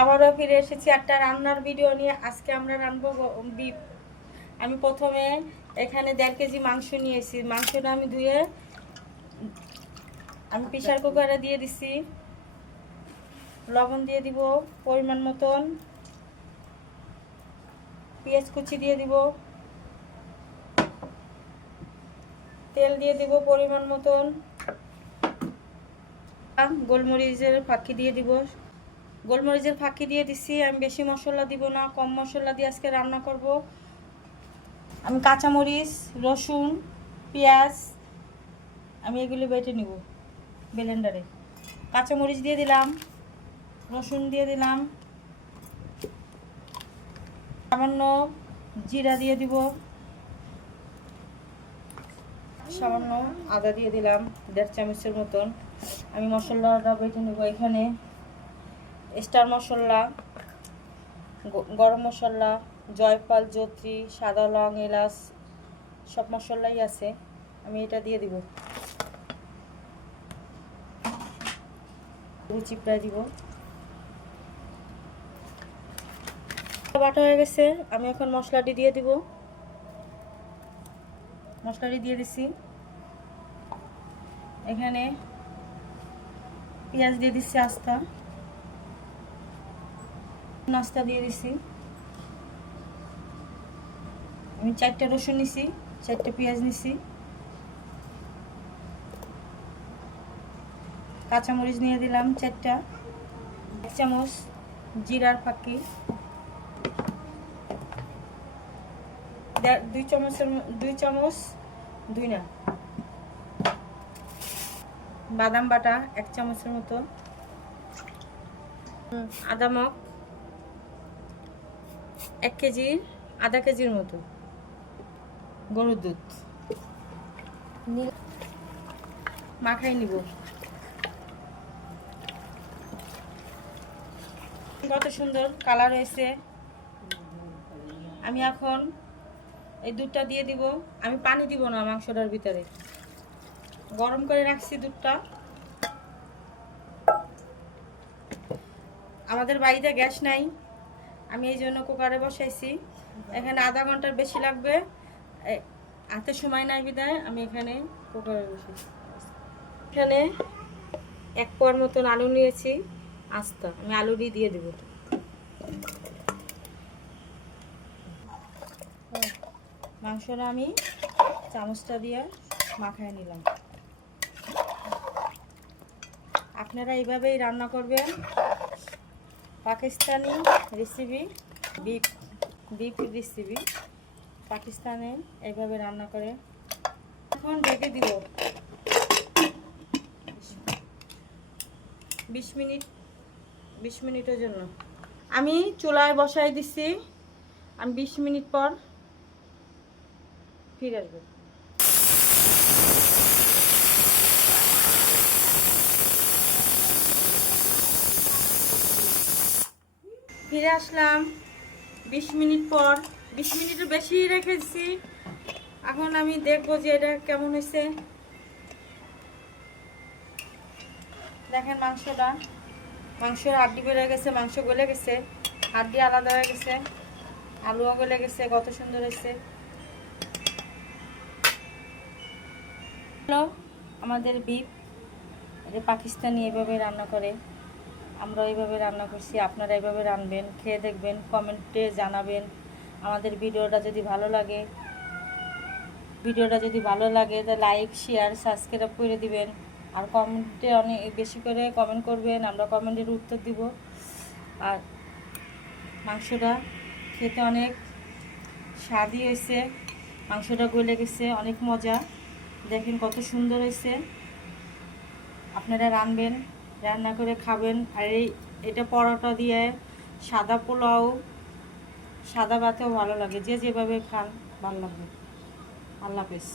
আবারও ফিরে এসেছি একটা রান্নার ভিডিও নিয়ে। আজকে আমরা রান্নাবো বিফ। আমি প্রথমে এখানে 1.5 কেজি মাংস নিয়েছি। মাংসটা আমি ধুয়ে আমি প্রেসার কুকারে দিয়ে দিছি। লবণ দিয়ে দিব পরিমাণ মতন, পেঁয়াজ কুচি দিয়ে দিব, তেল দিয়ে দিব পরিমাণ মতন, গোলমরিচের ফাঁকি দিয়ে দিব। গোলমরিচের ফাঁকি দিয়ে দিছি। আমি বেশি মশলা দিব না, কম মশলা দিয়ে আজকে রান্না করব। আমি কাঁচামরিচ, রসুন, পেঁয়াজ আমি এগুলি বেটে নিব ব্লেন্ডারে। কাঁচামরিচ দিয়ে দিলাম, রসুন দিয়ে দিলাম, সামান্য জিরা দিয়ে দিব, সামান্য আদা দিয়ে দিলাম 1.5 চামচের মতন। আমি মশলাটা বেটে নেব। এখানে স্টার মশলা, গরম মশলা, জয়ফল, জয়ত্রী, সাদা লং, এলাচ সব মশলাই আছে। আমি এটা দিয়ে দিব, চিপড়ায় দিব। বাটা হয়ে গেছে। আমি এখন মশলাটি দিয়ে দিব। মশলাটি দিয়ে দিছি। এখানে পেঁয়াজ দিয়ে দিচ্ছি আস্তা, নাস্তা দিয়ে দিছি। আমি 4টা রসুন নিছি, 4টা পেঁয়াজ নিছি, কাঁচামরিচ নিয়ে দিলাম 4টা, 1 চামচ জিরার ফাঁকি, 2 চামচ বাদাম বাটা 1 চামচের মতো, আদামক 1 কেজি, আধা কেজির মতো গরুর দুধ মাখাই নিব। কত সুন্দর কালার হয়েছে। আমি এখন এই দুধটা দিয়ে দিব। আমি পানি দিব না মাংসটার ভিতরে, গরম করে রাখছি দুধটা। আমাদের বাড়িতে গ্যাস নাই, আমি এই জন্য কুকারে বসাইছি। এখানে আধা ঘন্টার বেশি লাগবে, হাতে সময় নাই বিদায় আমি এখানে কুকারে বসেছি। এখানে 1 পোয়ার মতন আলু নিয়েছি আস্তা, আমি আলুটি দিয়ে দেব। মাংসটা আমি চামচটা দিয়ে মাখায় নিলাম। আপনারা এইভাবেই রান্না করবেন। পাকিস্তানি রেসিপি, বিফ রেসিপি পাকিস্তানে এইভাবে রান্না করে। এখন ঢেকে দিব 20 মিনিটের জন্য। আমি চুলায় বসাই দিছি। আমি 20 মিনিট পর ফিরে আসবো। ফিরে আসলাম 20 মিনিট পর। 20 মিনিটের বেশি রেখেছি। এখন আমি দেখবো যে এটা কেমন হয়েছে। দেখেন মাংসের হাড্ডি বেড়ে গেছে, মাংস গলে গেছে, হাড্ডি আলাদা হয়ে গেছে, আলুও গলে গেছে, কত সুন্দর হয়েছে। আমাদের বিফ, এটা পাকিস্তানি এইভাবে রান্না করে, আমরা এইভাবে রান্না করছি। আপনারা এইভাবে রান্নবেন, খেয়ে দেখবেন, কমেন্টে জানাবেন। আমাদের ভিডিওটা যদি ভালো লাগে তাহলে লাইক, শেয়ার, সাবস্ক্রাইব করে দিবেন। আর কমেন্টে অনেক বেশি করে কমেন্ট করবেন, আমরা কমেন্টের উত্তর দিব। আর মাংসটা খেতে অনেক স্বাদই হয়েছে, মাংসটা গলে গেছে, অনেক মজা। দেখেন কত সুন্দর হয়েছে। আপনারা রান্নবেন, রান্না করে খাবেন। আর এটা পরোটা দিয়ে, সাদা পোলাও, সাদা ভাতেও ভালো লাগে, যে যেভাবে খান ভালো লাগবে। আল্লাহ হাফেজ।